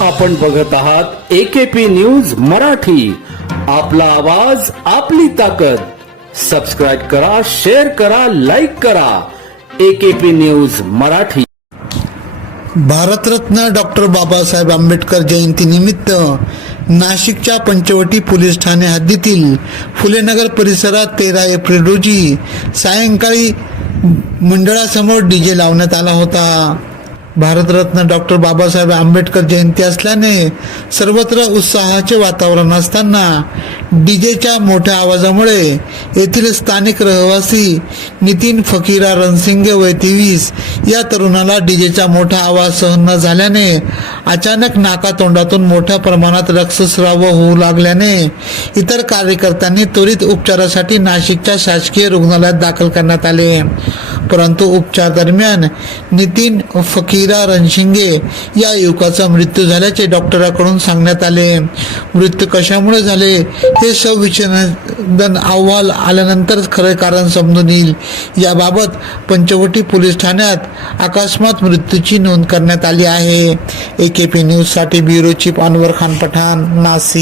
आपण बघत आहात एकेपी न्यूज मराठी. आपला आवाज आपली ताकद. सबस्क्राईब करा शेअर करा लाईक करा. AKP news Marathi. Bharat Ratna doctor Babasaheb Ambedkar जयंतीनिमित्त नाशिकच्या पंचवटी पोलीस ठाणे हद्दीतील फुलेनगर परिसरात तेरा एप्रिल रोजी सायंकाळी मंडळासमोर डीजे लावण्यात आला होता. भारतरत्न डॉक्टर बाबासाहेब आंबेडकर जयंती असल्याने सर्वत्र उत्साहाचे वातावरण असताना डीजेच्या मोठ्या आवाजामुळे येथील स्थानिक रहिवासी नितीन फकीरा रणसिंगे वय तेवीस या तरुणाला डीजेचा मोठा आवाज सहन न झाल्याने अचानक नाकातोंडातून मोठ्या प्रमाणात रक्तस्राव होऊ लागल्याने इतर कार्यकर्त्यांनी त्वरित उपचारासाठी नाशिकच्या शासकीय रुग्णालयात दाखल करण्यात आले. परंतु उपचार दरम्यान नितीन फकीरा रणशिंगे या युवकाचा मृत्यू झाल्याचे डॉक्टरांकडून सांगण्यात आले. मृत्यू कशामुळे झाले हे सविचार अहवाल आल्यानंतरच खरे कारण समजून येईल. याबाबत पंचवटी पोलीस ठाण्यात अकस्मात मृत्यूची नोंद करण्यात आली आहे. ए केपी न्यूजसाठी ब्युरो चीफ अनवर खान पठाण नाशिक.